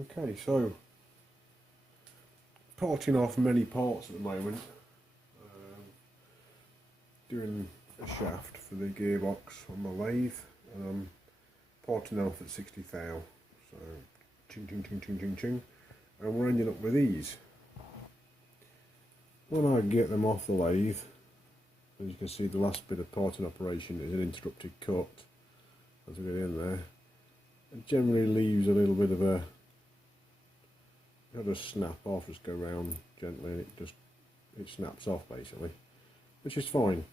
Okay, so parting off many parts at the moment. Doing a shaft for the gearbox on my lathe, and I'm parting off at 60 thou. So ching ching ching ching ching ching, and we're ending up with these. When I get them off the lathe, as you can see, the last bit of parting operation is an interrupted cut as we get in there. It generally leaves a little bit of a snap off, just go round gently and it snaps off basically, which is fine.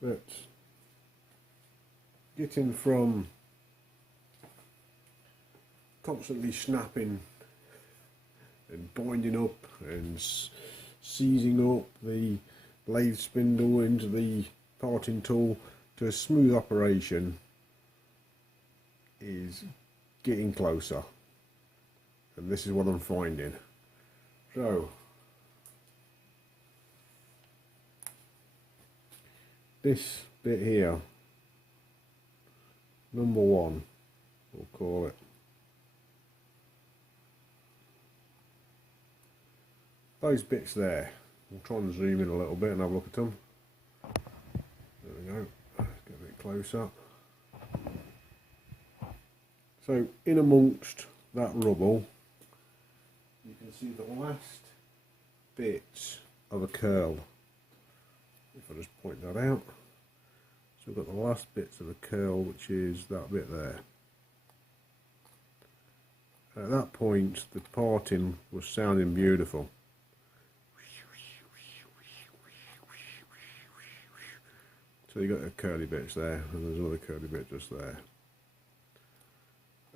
But getting from constantly snapping and binding up and seizing up the lathe spindle into the parting tool to a smooth operation is getting closer, and this is what I'm finding. So this bit here, number one, we'll call it. Those bits there, we'll try and zoom in a little bit and have a look at them. There we go, let's get a bit closer. So in amongst that rubble, you can see the last bits of a curl. If I just point that out, so we've got the last bits of a curl, which is that bit there. At that point, the parting was sounding beautiful. So you got the curly bits there, and there's another curly bit just there.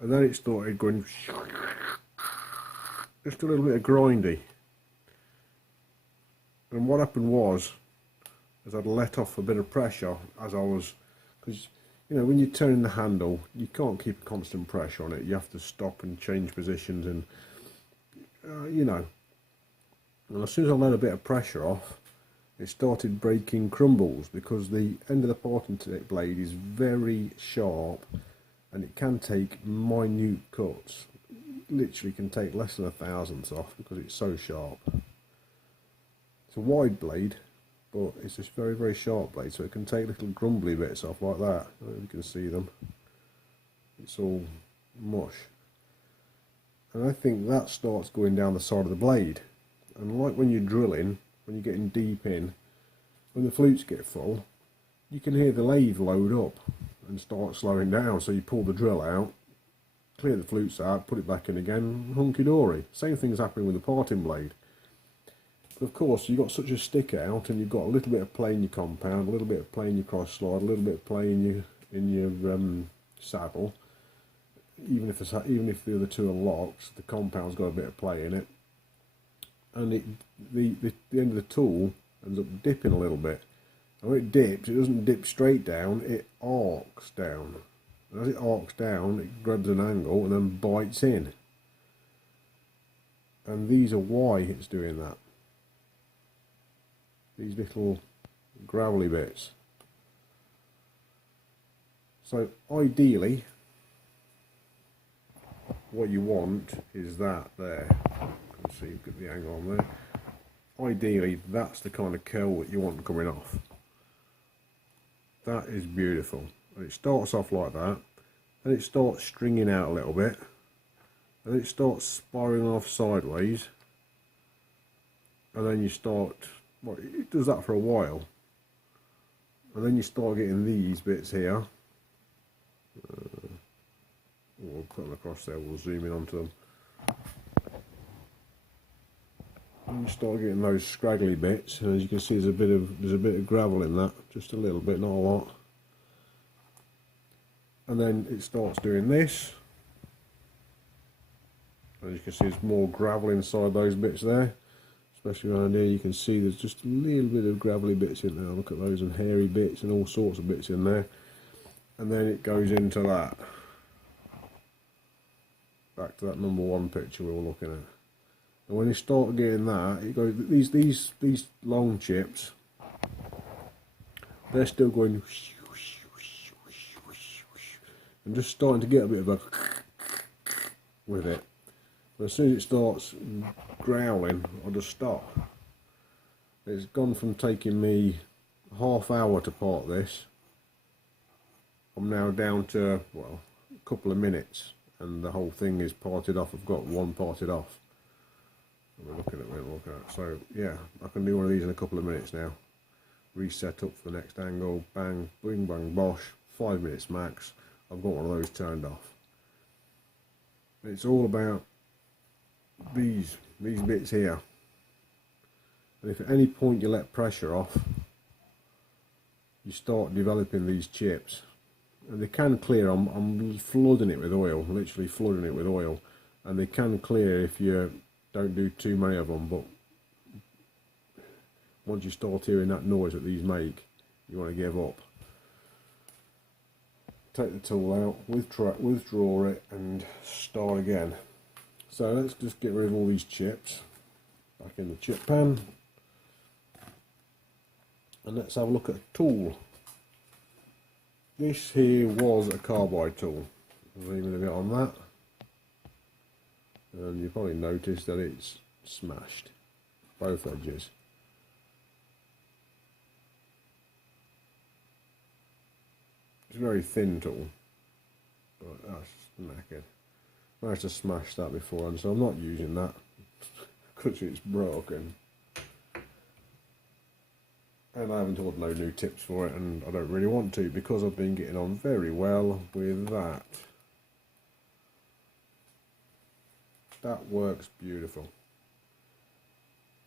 And then it started going just a little bit of grindy. And what happened was, as I'd let off a bit of pressure as I was, because you know when you're turning the handle, you can't keep a constant pressure on it. You have to stop and change positions, and you know. And as soon as I let a bit of pressure off, it started breaking crumbles, because the end of the parting blade is very sharp and it can take minute cuts. Literally can take less than a thousandth off because it's so sharp. It's a wide blade, but it's a very, very sharp blade, so it can take little grumbly bits off like that. I don't know if you can see them. It's all mush. And I think that starts going down the side of the blade. And like when you're drilling, when you're getting deep in, when the flutes get full, you can hear the lathe load up and start slowing down. So you pull the drill out, clear the flutes out, put it back in again, hunky-dory. Same thing's happening with the parting blade. But of course, you've got such a stick out, and you've got a little bit of play in your compound, a little bit of play in your cross slide, a little bit of play in your saddle. Even if the other two are locks, the compound's got a bit of play in it. And the end of the tool ends up dipping a little bit. And when it dips, it doesn't dip straight down, it arcs down. And as it arcs down, it grabs an angle and then bites in. And these are why it's doing that. These little gravelly bits. So ideally, what you want is that there. You can see you've got the angle on there. Ideally, that's the kind of curl that you want coming off. That is beautiful. And it starts off like that, then it starts stringing out a little bit, and it starts spiraling off sideways, and then you start, well, it does that for a while, and then you start getting these bits here. We'll put them across there, we'll zoom in onto them. And you start getting those scraggly bits, and as you can see, there's a bit of gravel in that, just a little bit, not a lot. And then it starts doing this. As you can see, there's more gravel inside those bits there, especially around here. You can see there's just a little bit of gravelly bits in there. Look at those, and hairy bits and all sorts of bits in there. And then it goes into that. Back to that number one picture we were looking at. And when you start getting that, it goes, these long chips, they're still going and just starting to get a bit of a with it. But as soon as it starts growling, I'll just stop. It's gone from taking me half hour to part this. I'm now down to, well, a couple of minutes, and the whole thing is parted off. I've got one parted off. We're looking at it. So yeah, I can do one of these in a couple of minutes now. Reset up for the next angle, bang, bing, bang, bosh, 5 minutes max. I've got one of those turned off. It's all about these bits here. And if at any point you let pressure off, you start developing these chips. And they can clear. I'm flooding it with oil, literally flooding it with oil, and they can clear if you don't do too many of them. But once you start hearing that noise that these make, you want to give up. Take the tool out, withdraw it, and start again. So let's just get rid of all these chips back in the chip pan, and let's have a look at a tool. This here was a carbide tool. Leaving a bit on that, and you probably noticed that it's smashed, both edges. It's a very thin tool, but that's knackered. I managed to smash that before, and so I'm not using that because it's broken. And I haven't ordered no new tips for it, and I don't really want to because I've been getting on very well with that. That works beautiful.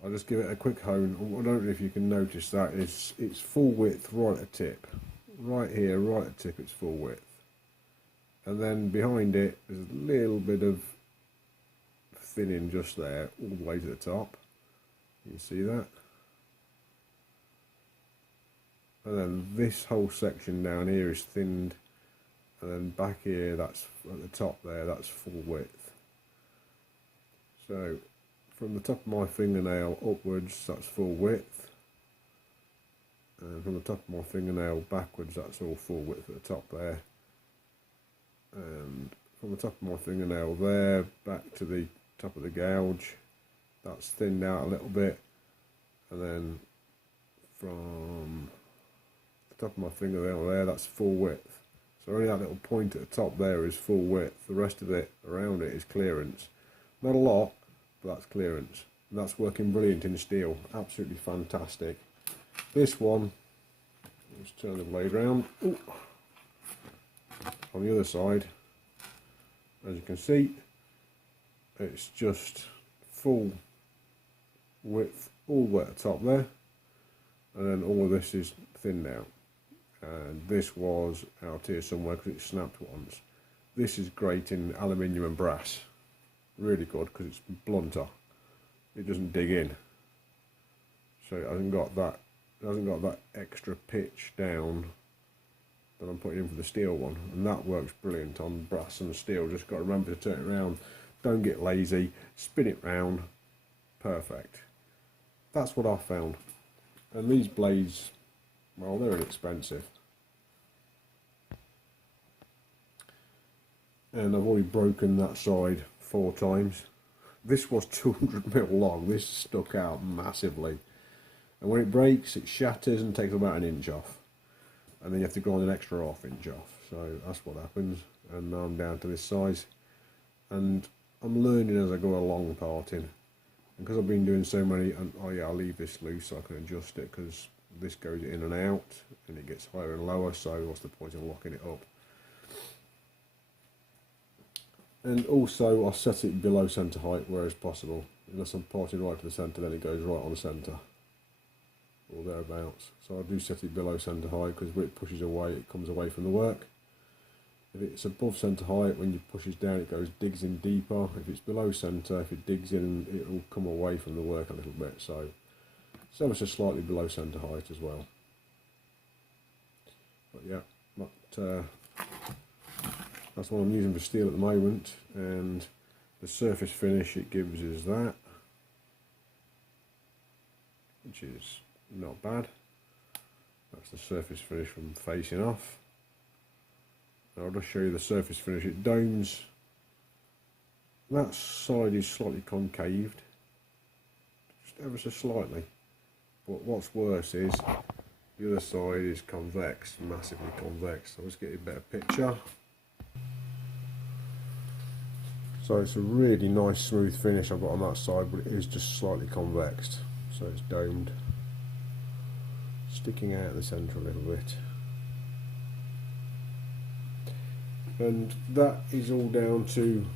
I'll just give it a quick hone. I don't know if you can notice that it's full width right at tip. Right here, right at tip, it's full width. And then behind it, there's a little bit of thinning just there, all the way to the top. You can see that. And then this whole section down here is thinned, and then back here, that's at the top there, that's full width. So from the top of my fingernail upwards, that's full width, and from the top of my fingernail backwards, that's all full width at the top there, and from the top of my fingernail there back to the top of the gouge, that's thinned out a little bit, and then from top of my fingernail there, that's full width. So only that little point at the top there is full width. The rest of it around it is clearance. Not a lot, but that's clearance. And that's working brilliant in steel. Absolutely fantastic. This one, let's turn the blade round. Ooh. On the other side, as you can see, it's just full width all the way at the top there, and then all of this is thinned out. And this was out here somewhere because it snapped once. This is great in aluminium and brass. Really good because it's blunter. It doesn't dig in. So it hasn't got that extra pitch down that I'm putting in for the steel one. And that works brilliant on brass and steel. Just got to remember to turn it around. Don't get lazy. Spin it round. Perfect. That's what I found. And these blades, well, they're inexpensive. And I've already broken that side 4 times. This was 200mm long. This stuck out massively. And when it breaks, it shatters and takes about 1 inch off. And then you have to grind an extra ½ inch off. So that's what happens. And now I'm down to this size. And I'm learning as I go along parting. And because I've been doing so many, and oh yeah, I'll leave this loose so I can adjust it, because this goes in and out and it gets higher and lower, so what's the point of locking it up? And also I set it below centre height where it's possible. Unless I'm parting right to the centre, then it goes right on the centre or thereabouts. So I do set it below centre height because when it pushes away, it comes away from the work. If it's above centre height, when you push it down, it digs in deeper. If it's below centre, if it digs in, it will come away from the work a little bit. So it's ever so slightly below centre height as well. But yeah, that's what I'm using for steel at the moment, and the surface finish it gives is that, which is not bad. That's the surface finish from facing off. I'll just show you the surface finish. It domes That side is slightly concaved, just ever so slightly. But what's worse is the other side is convex, massively convex. So let's get a better picture. So it's a really nice smooth finish I've got on that side, but it is just slightly convexed. So it's domed, sticking out the centre a little bit. And that is all down to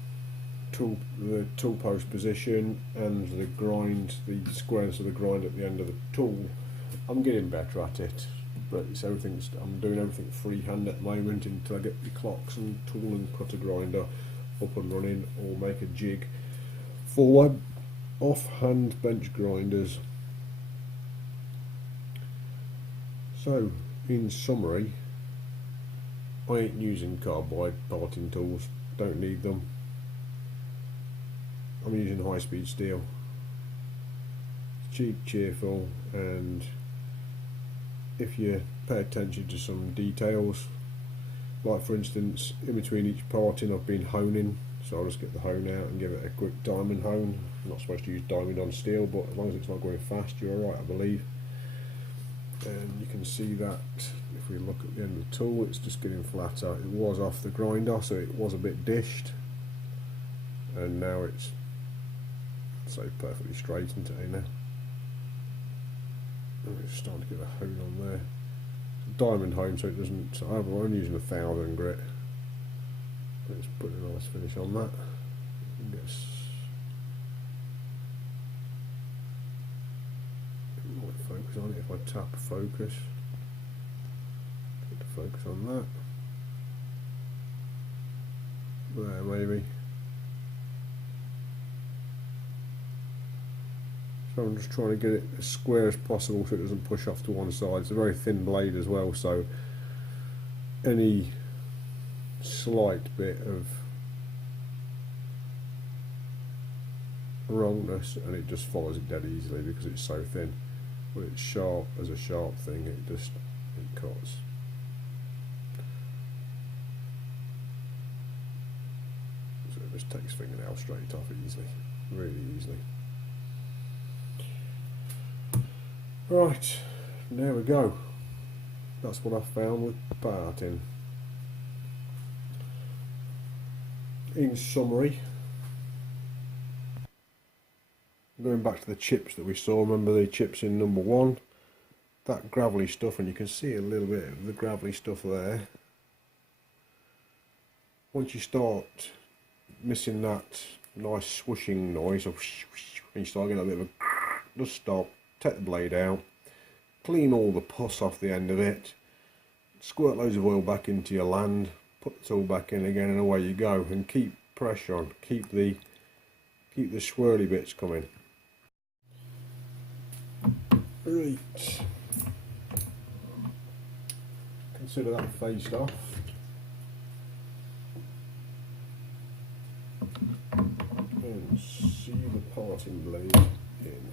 the tool post position and the grind, the squareness of the grind at the end of the tool. I'm getting better at it, but I'm doing everything freehand at the moment until I get the clocks and tool and cutter grinder up and running, or make a jig for my off-hand bench grinders. So, in summary, I ain't using carbide parting tools, don't need them. I'm using high-speed steel. It's cheap, cheerful, and if you pay attention to some details, like for instance, in between each parting I've been honing, so I'll just get the hone out and give it a quick diamond hone. I'm not supposed to use diamond on steel, but as long as it's not going fast, you're alright, I believe. And you can see that if we look at the end of the tool, it's just getting flatter. It was off the grinder, so it was a bit dished, and now it's so perfectly straight into it now. And it's starting to get a hone on there. Diamond hone, so it doesn't. I'm only using 1000 grit, but it's putting a nice finish on that. It might focus on it if I tap focus. Get to focus on that. There, maybe. So I'm just trying to get it as square as possible so it doesn't push off to one side. It's a very thin blade as well, so any slight bit of wrongness and it just follows it dead easily because it's so thin. But it's sharp as a sharp thing, it cuts. So it just takes fingernail straight off easily, really easily. Right, there we go. That's what I found with parting. In summary, going back to the chips that we saw, remember the chips in number 1? That gravelly stuff, and you can see a little bit of the gravelly stuff there. Once you start missing that nice swooshing noise, and you start getting a bit of a, just stop. Take the blade out, clean all the pus off the end of it, squirt loads of oil back into your land, put the tool back in again, and away you go. And keep pressure on, keep the swirly bits coming. Right, consider that faced off. And see the parting blade in.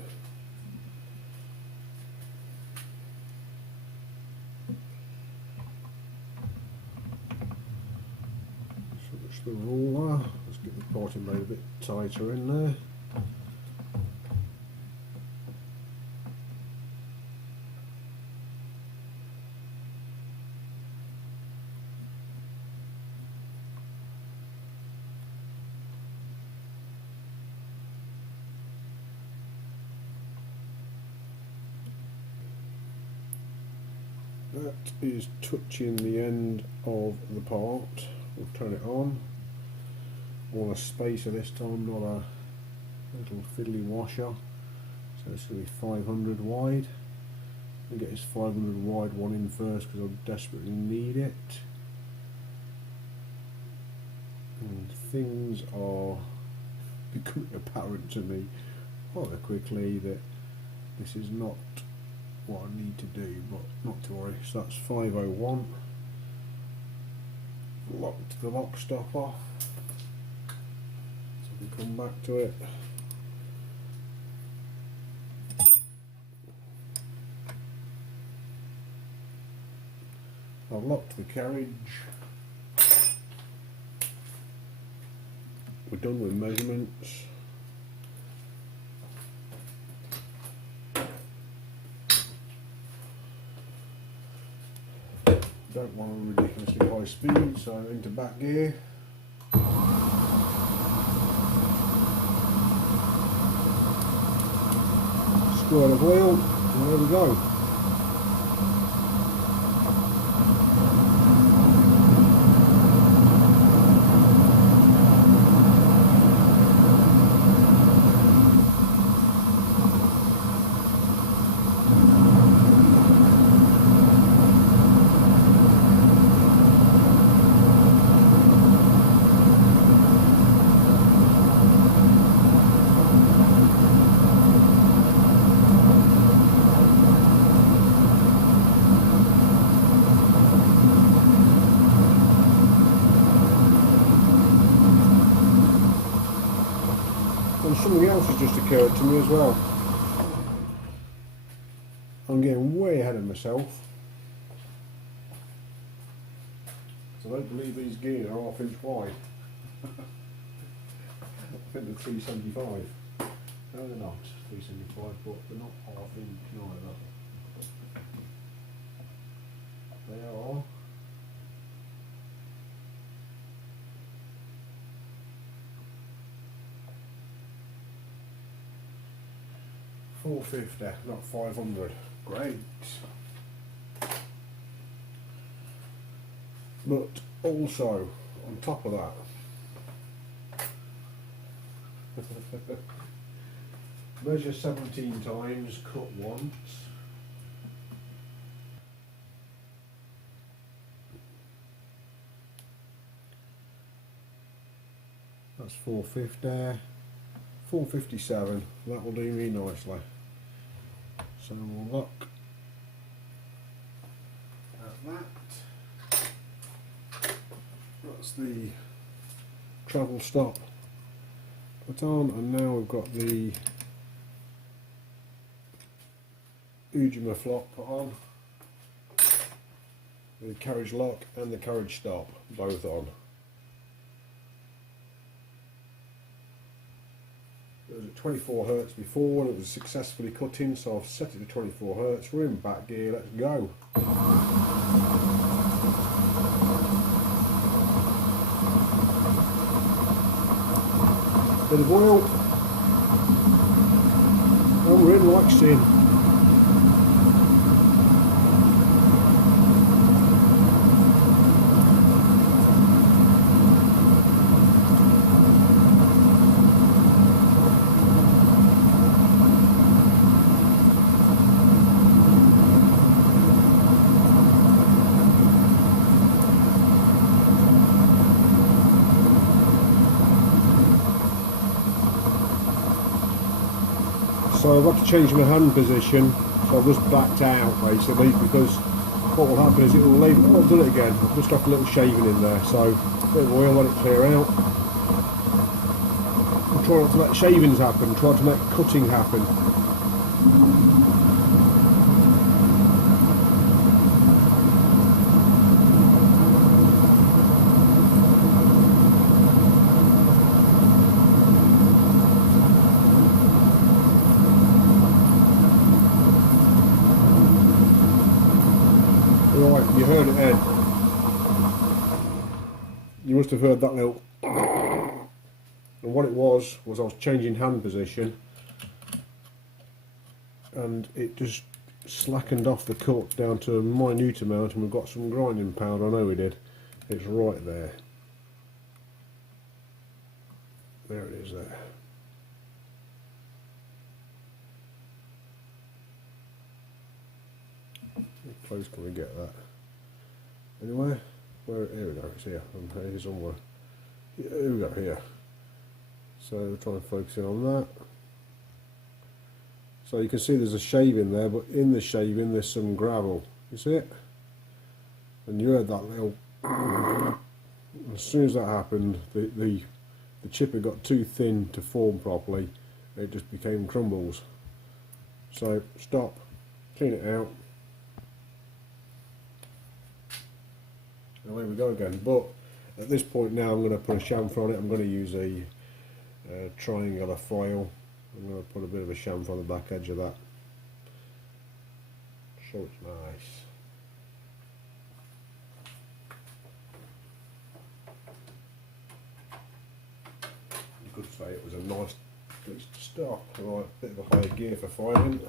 The ruler, let's get the parting blade a bit tighter in there. That is touching the end of the part. We'll turn it on. I want a spacer this time, not a little fiddly washer. So it's going to be 500 wide. I'll get this 500 wide one in first because I desperately need it. And things are becoming apparent to me rather quickly that this is not what I need to do, but not to worry. So that's 501. Locked the lock stop off. So we come back to it. I've locked the carriage. we're done with measurements. Don't want a ridiculously high speed, so into back gear. Squirt of oil, and there we go. And something else has just occurred to me as well. I'm getting way ahead of myself. So I don't believe these gears are ½ inch wide. I think they're 375. No, they're not 375, but they're not ½ inch either. They are 450, not 500. Great. But also, on top of that, measure 17 times, cut once. That's 450. 457, that will do me nicely. So we'll look at that. That's the travel stop put on, and now we've got the Ujima flop put on, the carriage lock and the carriage stop both on. It was at 24 Hertz before and it was successfully cutting, so I've set it to 24 Hertz. We're in back gear, let's go. Bit of oil, and we're in like sin. So I've had to change my hand position, so I've just backed out basically, because what will happen is it will leave, oh I've done it again, I've just got a little shaving in there, so a bit of oil, let it clear out. I'm trying not to let shavings happen, try to make cutting happen. Right, you heard it, Ed. You must have heard that little. And what it was I was changing hand position, and it just slackened off the cut down to a minute amount, and we've got some grinding powder. I know we did. It's right there. There it is. There. How close can we get that? Anyway, here we go, it's here, I'm here somewhere. Here we go, here. So we're trying to focus in on that. So you can see there's a shaving there, but in the shaving there's some gravel. You see it? And you heard that little. As soon as that happened, the chipper got too thin to form properly. It just became crumbles. So stop, clean it out. And there we go again. But at this point now I'm going to put a chamfer on it. I'm going to use a triangular foil. I'm going to put a bit of a chamfer on the back edge of that, so it's nice. You could say it was a nice place to start. Right, a bit of a higher gear for firing.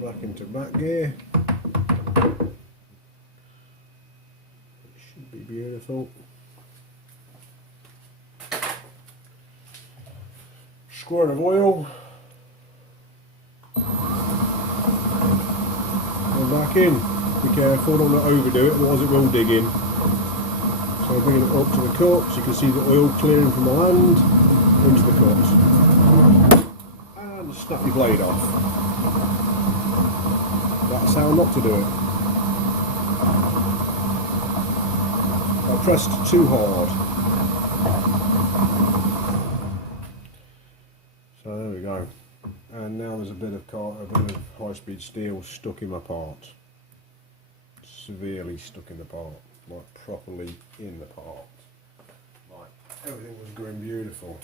Back into back gear. It should be beautiful. Squirt of oil. And back in. Be careful, don't overdo it, otherwise it will dig in. So bringing it up to the cups, you can see the oil clearing from the land into the cups. And snap your blade off. That's how not to do it. I pressed too hard. So there we go. And now there's a bit of high-speed steel stuck in my part. Severely stuck in the part, like properly in the part. Like everything was going beautiful.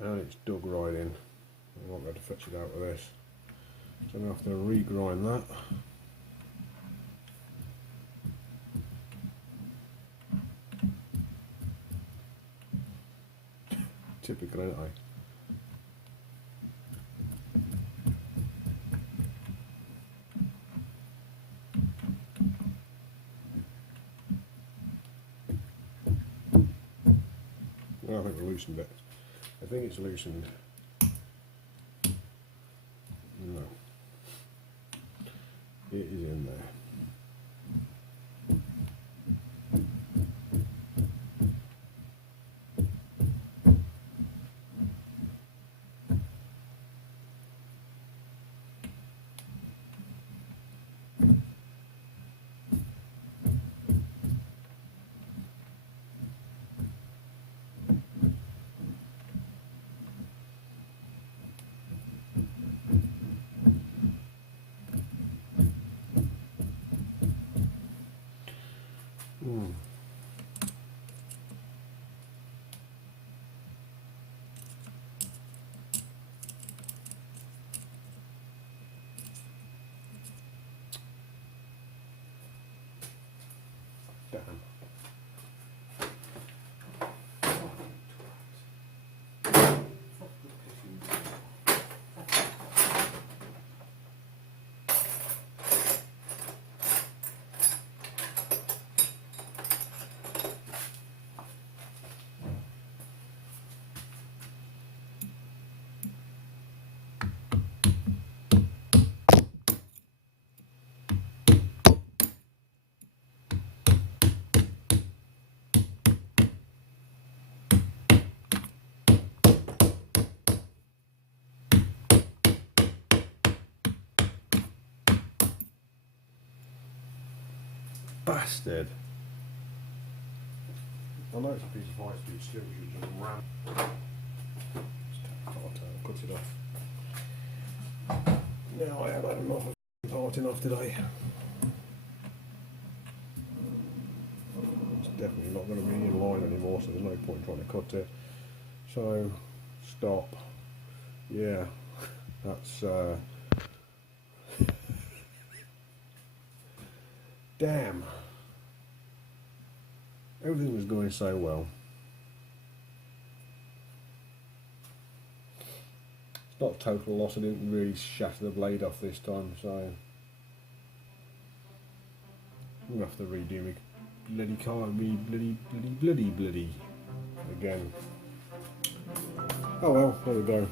And it's dug right in. I won't be able to fetch it out with this. So I'm going to have to regrind that. Typical, ain't I? Well, I think we loosened it. I think it's loosened. No. It is in there. Damn. Bastard. I know it's a piece of high-speed steel, you just ram. Just take the part out, cut it off. Now I have had enough of parting off today. It's definitely not going to be in line anymore, so there's no point trying to cut it. So, stop. Yeah, that's damn. Everything was going so well. It's not total loss, I didn't really shatter the blade off this time, so I'm going to have to redo my bloody car, bloody again. Oh well, there we go.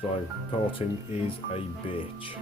So, parting is a bitch.